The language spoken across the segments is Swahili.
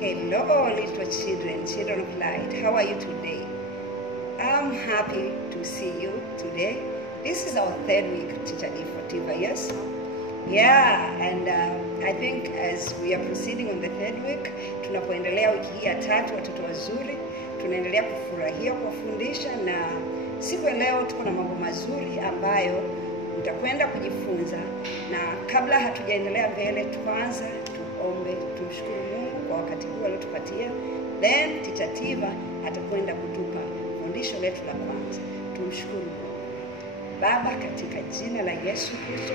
Hello, little children of light. How are you today? I'm happy to see you today. This is our third week, Teacher Fativa, yes? Yeah, and I think as we are proceeding on the third week, tunapoendelea wiki hii ya tatu, watoto wazuri, tunaendelea kufurahia kuwafundisha, na siku ya leo tuko na mambo mazuri ambayo utakwenda kujifunza. Na kabla hatujaendelea mbele, kwanza tuombe, tumshukuru Mungu kwa wakati huu aliotupatia. Then Teacher Tiva atakwenda kutupa fundisho letu la kwanza. Tumshukuru Mungu. Baba, katika jina la Yesu Kristo,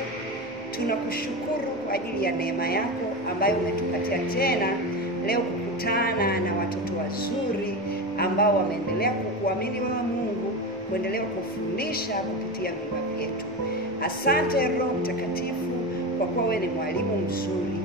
tunakushukuru kwa ajili ya neema yako ambayo umetupatia tena leo kukutana na watoto wazuri ambao wameendelea kukuamini wewe Mungu, kuendelea kufundisha kupitia vinywa vyetu. Asante Roho Mtakatifu kwa kuwa wewe ni mwalimu mzuri,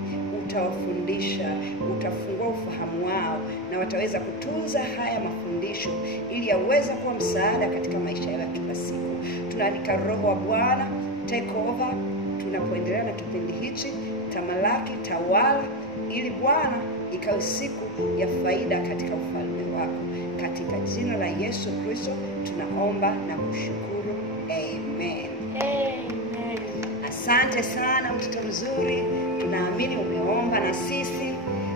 utawafundisha, utafungua ufahamu wao na wataweza kutunza haya mafundisho ili yaweze kuwa msaada katika maisha yao ya kila siku. Tunaalika Roho wa Bwana take over tunapoendelea na kipindi hichi, tamalaki, tawala, ili Bwana ikawe siku ya faida katika ufalme wako. Katika jina la Yesu Kristo tunaomba na kushukuru. Amen. Amen. Asante sana mtoto mzuri, tunaamini umeomba na sisi.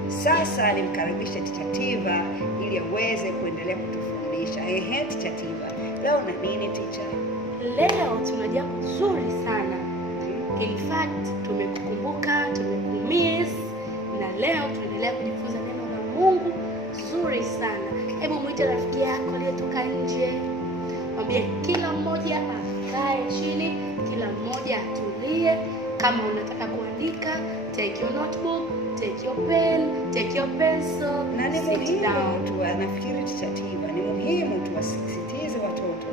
Sasa nimkaribishe Teacher Tiva ili aweze kuendelea kutufundisha. Teacher Tiva, leo na nini teacher? Leo tuna jambo zuri sana. In fact, tumekukumbuka, tumekumiss, na leo tunaendelea kujifunza neno la Mungu zuri sana. Hebu mwite rafiki yako aliyetoka nje. Mwambie kila mmoja akae chini, kila mmoja atulie. Kama unataka kuandika, take your notebook, take your pen, take your pencil, Na ni sit down. nafikiri Teacher Tiva ni muhimu tuwasisitize watoto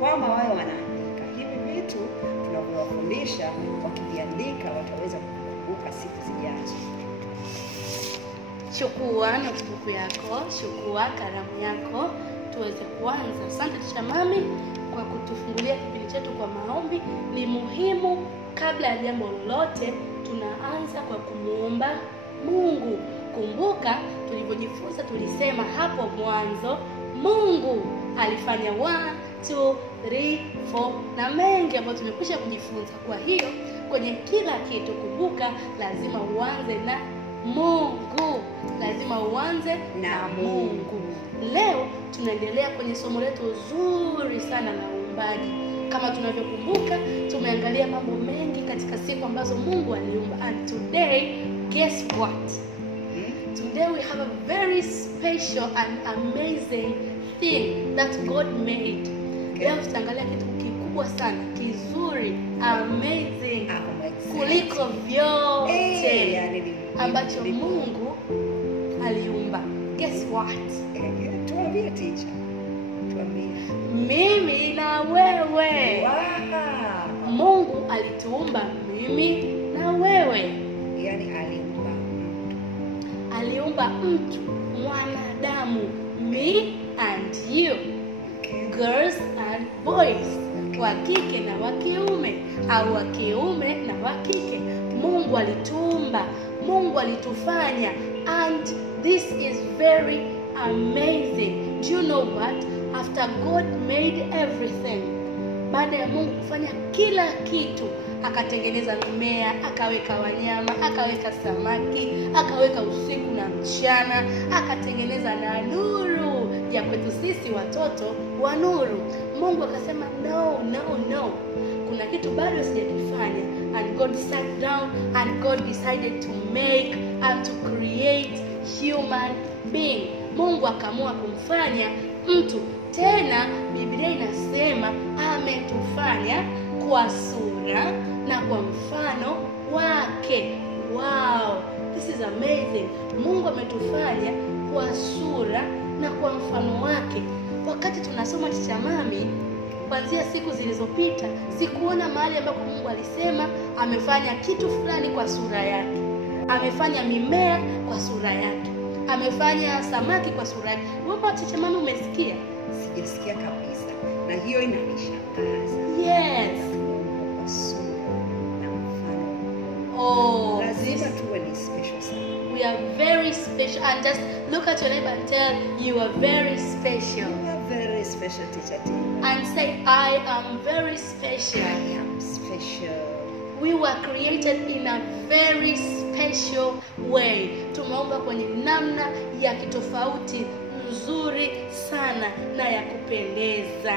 kwamba wao wanaandika. Hivi vitu tunavyowafundisha wakiviandika wataweza kukumbuka siku zijazo. Chukua notebook yako, chukua kalamu yako, tuweze kuanza. Asante Teacher Mami kwa kutufungulia kipindi chetu kwa maombi. Ni muhimu kabla ya jambo lolote tunaanza kwa kumuomba Mungu. Kumbuka tulivyojifunza, tulisema hapo mwanzo Mungu alifanya 1, 2, 3, 4 na mengi ambayo tumekwisha kujifunza. Kwa hiyo kwenye kila kitu kumbuka lazima uanze na Mungu. Lazima uanze na Mungu. Leo tunaendelea kwenye somo letu zuri sana la uumbaji. Kama tunavyokumbuka, tumeangalia mambo mengi katika siku ambazo Mungu aliumba. And today, guess what? Today we have a very special and amazing thing that God made. Leo tutaangalia kitu kikubwa sana, kizuri, amazing, kuliko vyote ambacho Mungu aliumba. Guess what? Tuambie teacher. Tuambie. Mimi na wewe. Wow. Mungu alituumba mimi na wewe. Yaani Aliumba mtu, mwanadamu, me and you. Girls and boys. Wa kike na wa kiume, au wa kiume na wa kike. Mungu alituumba, Mungu alitufanya, and this is very amazing. Do you know what? After God made everything, baada ya Mungu kufanya kila kitu, akatengeneza mimea, akaweka wanyama, akaweka samaki, akaweka usiku na mchana, akatengeneza na nuru ya kwetu sisi watoto wa nuru. Mungu akasema no, kuna kitu bado sijakifanya. And God sat down and God decided to make and to create human being. Mungu akaamua kumfanya mtu. Tena Biblia inasema ametufanya kwa sura na kwa mfano wake. Wow, this is amazing. Mungu ametufanya kwa sura na kwa mfano wake. Wakati tunasoma Teacher Mami kuanzia siku zilizopita, sikuona mahali ambapo Mungu alisema amefanya kitu fulani kwa sura yake. Amefanya mimea kwa sura yake. Amefanya samaki kwa sura yake. Wewe Teacher Mami umesikia? Sijasikia kabisa. Na hiyo inanishangaza. Yes. Kwa sura na mfano Oh, lazima tuwe ni special sana. we are very special. And just look at your neighbor and tell, you are very special. You are very special, Teacher T. And say, I am very special. I am special. We were created in a very special way. Tumeumbwa kwenye namna ya kitofauti nzuri sana na ya kupendeza.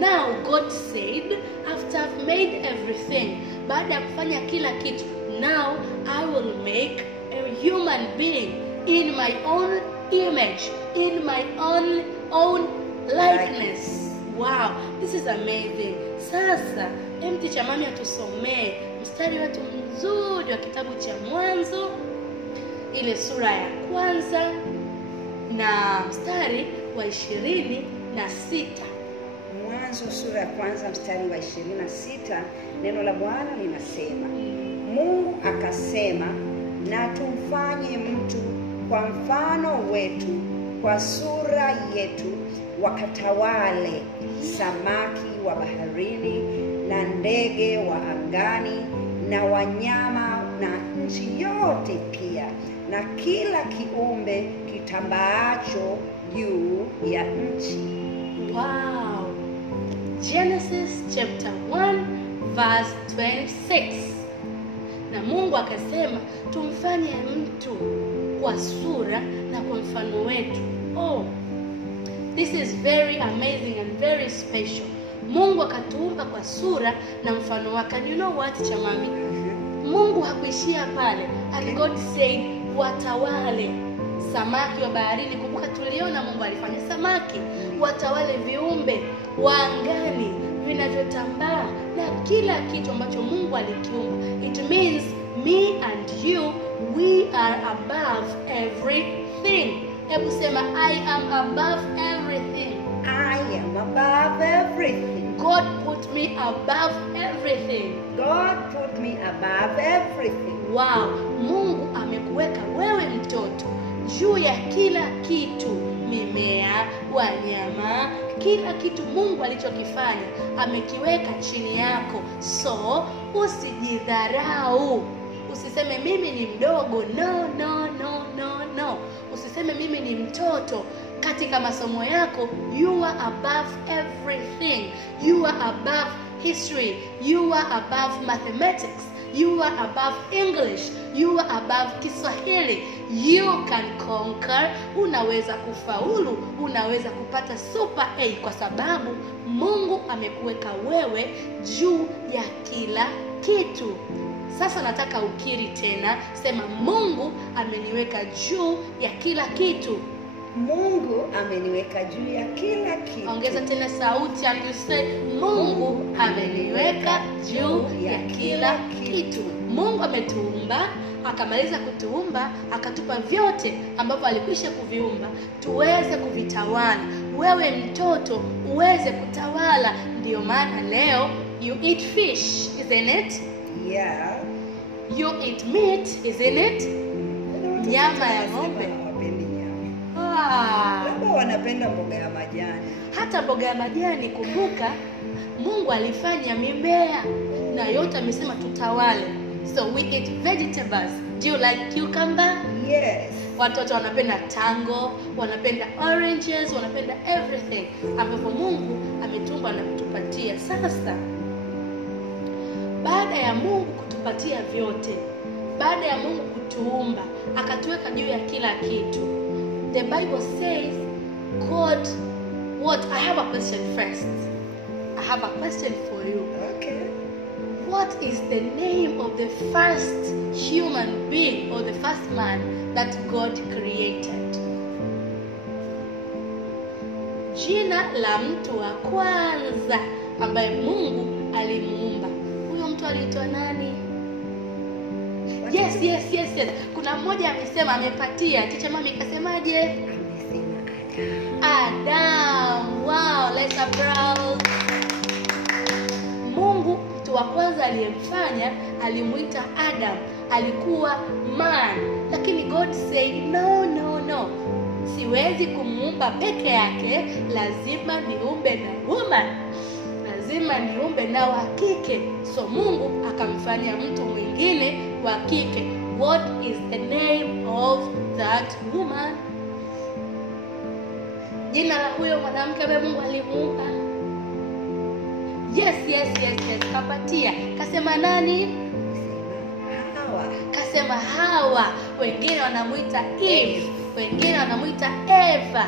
Now God said, after I've made everything, baada ya kufanya kila kitu, now I will make a human being in my own image, in my own likeness. Wow, this is amazing. Sasa, Teacher Mami atusomee mstari wetu mzuri wa kitabu cha Mwanzo, ile sura ya 1 na mstari wa 26. Mwanzo sura ya 1 mstari wa 26, neno la Bwana linasema, Mungu akasema, na tumfanye mtu kwa mfano wetu, kwa sura yetu, wakatawale samaki wa baharini na ndege wa angani na wanyama na nchi yote pia, na kila kiumbe kitambaacho juu ya nchi. Wow. Genesis chapter 1 verse 26. Na Mungu akasema tumfanye mtu kwa sura na kwa mfano wetu. Oh, this is very amazing and very special. Mungu akatuumba kwa sura na mfano wake. And you know what, Chamami? Mungu hakuishia pale. And God said, watawale samaki wa baharini. Kumbuka tuliona Mungu alifanya samaki, watawale viumbe wa angani vinavyotambaa na kila kitu ambacho Mungu alikiumba. It means me and you, we are above everything. Hebu sema, I am above everything. I am above everything. God put me above everything. God put me above everything. Wow, Mungu amekuweka wewe mtoto juu ya kila kitu, mimea, wanyama, kila kitu Mungu alichokifanya amekiweka chini yako. So usijidharau, usiseme mimi ni mdogo. No. Usiseme mimi ni mtoto. Katika masomo yako, you are above everything. You are above history. You are above mathematics. You are above English. You are above Kiswahili. You can conquer. Unaweza kufaulu. Unaweza kupata super A kwa sababu Mungu amekuweka wewe juu ya kila kitu. Sasa nataka ukiri tena. Sema, Mungu ameniweka juu ya kila kitu. Mungu ameniweka juu ya kila kitu. Ongeza tena sauti and you say, Mungu ameniweka juu ya kila kitu. Mungu ametuumba, akamaliza kutuumba, akatupa vyote ambavyo alikwisha kuviumba tuweze kuvitawala. Wewe mtoto uweze kutawala. Ndio maana leo you eat fish, isn't it? Yeah. You eat meat, isn't it? Nyama ya ng'ombe. Hawapendi nyama. Labda wanapenda mboga ya majani. Hata mboga ya majani, kumbuka Mungu alifanya mimea na yote amesema tutawale. So we eat vegetables. Do you like cucumber? Yes. Watoto wanapenda tango, wanapenda oranges, wanapenda everything ambapo Mungu ametumba na kutupatia. Sasa baada ya Mungu kutupatia vyote, baada ya Mungu kutuumba, akatuweka juu ya kila kitu, the Bible says, God, I have a question first. I have a question for you. Okay. What is the name of the first human being or the first man that God created? Jina la mtu wa kwanza ambaye Mungu alimuumba. Huyo mtu aliitwa nani? Yes. Kuna mmoja amesema amepatia. Teacher Mami kasemaje? Amesema Adam. Wow, let's applause. Mungu mtu wa kwanza aliyemfanya alimuita Adam. Alikuwa man. Lakini God said no. Siwezi kumuumba peke yake, lazima niumbe na woman. Lazima niumbe na wa kike. So Mungu akamfanya mtu mwingine wa kike. What is the name of that woman? Jina la huyo mwanamke ambaye Mungu alimuumba. Yes. Kapatia. Kasema nani? Hawa. Kasema Hawa. Wengine wanamuita Eve, wengine wanamuita Eva.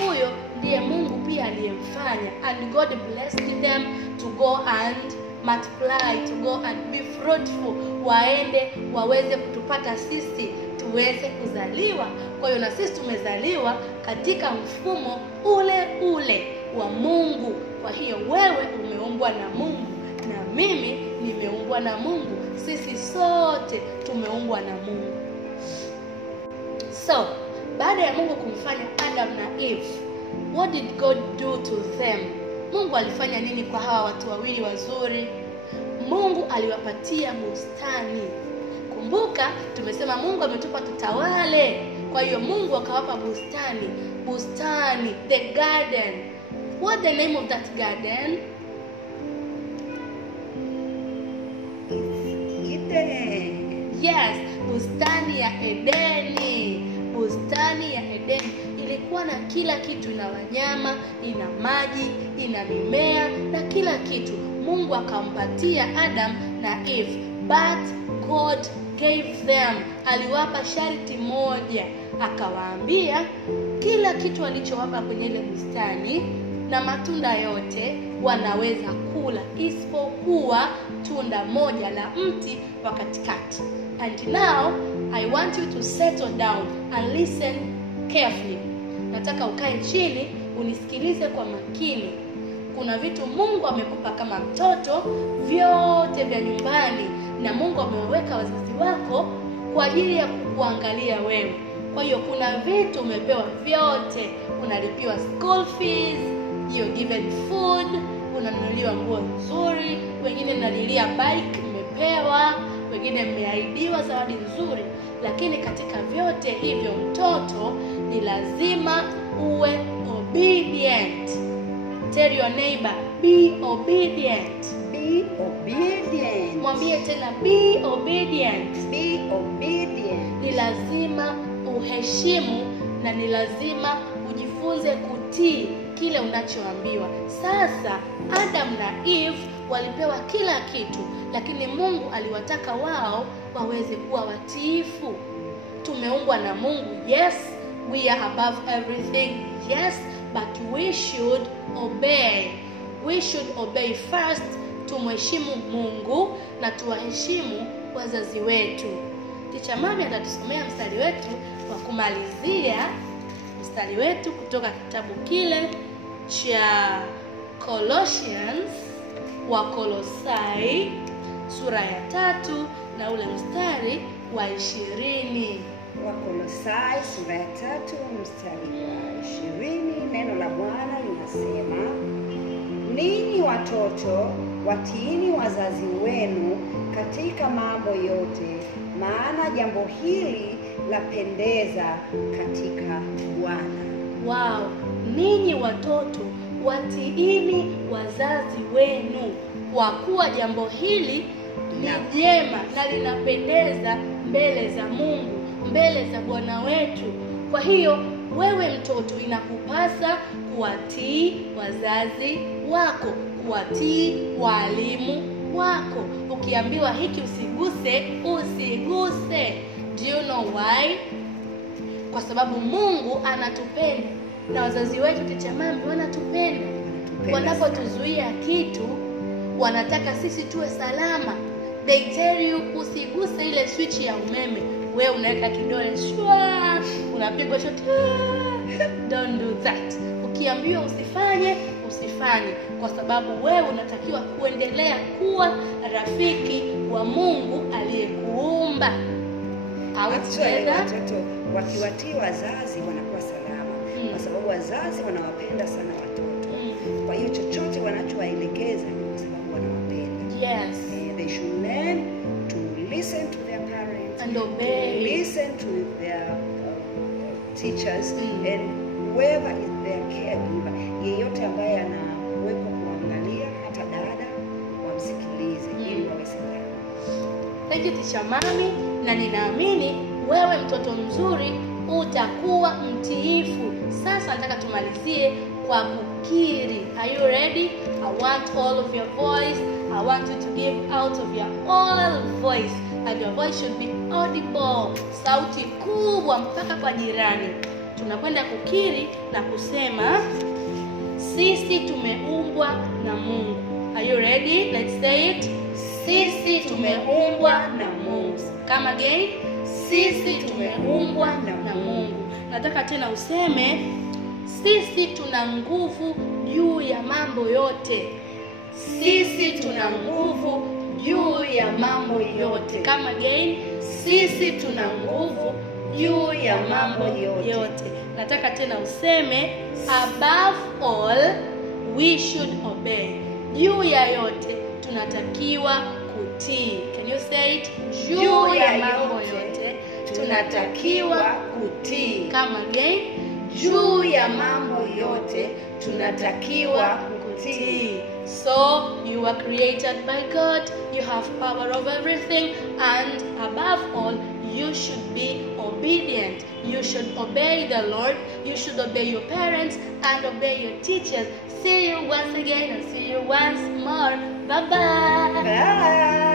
Huyo ndiye Mungu pia aliyemfanya. And God blessed them to go and multiply, to go and be fruitful. Waende waweze kutupata sisi tuweze kuzaliwa. Kwa hiyo na sisi tumezaliwa katika mfumo ule ule wa Mungu. Kwa hiyo wewe umeumbwa na Mungu na mimi nimeumbwa na Mungu. Sisi sote tumeumbwa na Mungu. So, baada ya Mungu kumfanya Adam na Eve, what did God do to them? Mungu alifanya nini kwa hawa watu wawili wazuri? Mungu aliwapatia bustani. Kumbuka tumesema Mungu ametupa tutawale. Kwa hiyo Mungu akawapa bustani. Bustani, the garden. What the name of that garden? Eden. Yes, bustani ya Edeni. Bustani ya Edeni ilikuwa na kila kitu, ina wanyama, ina maji, ina mimea na kila kitu. Mungu akampatia Adam na Eve, but God gave them, aliwapa sharti moja, akawaambia kila kitu alichowapa kwenye ile bustani na matunda yote wanaweza kula isipokuwa tunda moja la mti wa katikati. And now I want you to settle down and listen carefully. Nataka ukae chini unisikilize kwa makini. Kuna vitu Mungu amekupa kama mtoto, vyote vya nyumbani, na Mungu ameweka wazazi wako kwa ajili ya kukuangalia wewe. Kwa hiyo kuna vitu umepewa vyote, unalipiwa school fees, you're given food, unanunuliwa nguo nzuri, wengine mnalilia bike mmepewa, wengine mmeahidiwa zawadi nzuri. Lakini katika vyote hivyo mtoto ni lazima uwe obedient. Tell your neighbor, be obedient. Be obedient. Mwambie tena, be obedient. Be obedient. Ni lazima uheshimu na ni lazima ujifunze kutii kile unachoambiwa. Sasa Adam na Eve walipewa kila kitu, lakini Mungu aliwataka wao waweze kuwa watiifu. Tumeumbwa na Mungu. Yes, we are above everything. Yes, but we should obey. We should obey first. Tumheshimu Mungu na tuwaheshimu wazazi wetu. Teacher Mami atatusomea mstari wetu wa kumalizia, mstari wetu kutoka kitabu kile cha Colossians, wa Kolosai sura ya 3 na ule mstari wa 20. Wakolosai sura ya 3 mstari wa 20, neno la Bwana linasema, ninyi watoto watiini wazazi wenu katika mambo yote, maana jambo hili lapendeza katika Bwana. Wow, ninyi watoto watiini wazazi wenu, kwa kuwa jambo hili ni jema na linapendeza mbele za Mungu, mbele za Bwana wetu. Kwa hiyo wewe mtoto inakupasa kuwatii wazazi wako, kuwatii walimu wako. Ukiambiwa hiki usiguse, usiguse. Do you know why? Kwa sababu Mungu anatupenda na wazazi wetu Teacher Mami wanatupenda. Wanapotuzuia kitu wanataka sisi tuwe salama. They tell you usiguse ile switch ya umeme. Wewe unaweka kidole shwa, unapigwa shot. Don't do that. Ukiambiwa usifanye, usifanye, kwa sababu wewe unatakiwa kuendelea kuwa rafiki wa Mungu aliyekuumba. Watoto wakiwatii wazazi wanakuwa salama, kwa sababu wazazi wanawapenda sana watoto. Kwa hiyo chochote wanachowaelekeza ni kwa sababu wanawapenda. Yes. They should learn to listen to their parents and obey. Listen to their teachers and whoever is their caregiver. Yeyote ambaye anawekwa kuangalia, hata dada, wamsikilize ili wawe salama. Thank you teacher Mami, na ninaamini wewe mtoto mzuri utakuwa mtiifu. Sasa nataka tumalizie kwa kukiri. Are you ready? I want all of your voice. I want you to give out of your all voice. And your voice should be audible. Sauti kubwa mpaka kwa jirani. Tunakwenda kukiri na kusema sisi tumeumbwa na Mungu. Are you ready? Let's say it. Sisi tumeumbwa na Mungu. Come again. Sisi tumeumbwa na Mungu. Nataka tena useme sisi tuna nguvu juu ya mambo yote. Sisi tuna nguvu juu ya mambo yote. Come again. Sisi tuna nguvu juu ya mambo yote. Nataka tena useme above all we should obey. Juu ya yote tunatakiwa kutii. Can you say it? Juu ya mambo yote tunatakiwa kutii. Come again. Juu ya mambo yote tunatakiwa kutii. So you are created by God, you have power over everything, and above all you should be obedient. You should obey the Lord, you should obey your parents and obey your teachers. See you once again and see you once more. Bye-bye. Bye.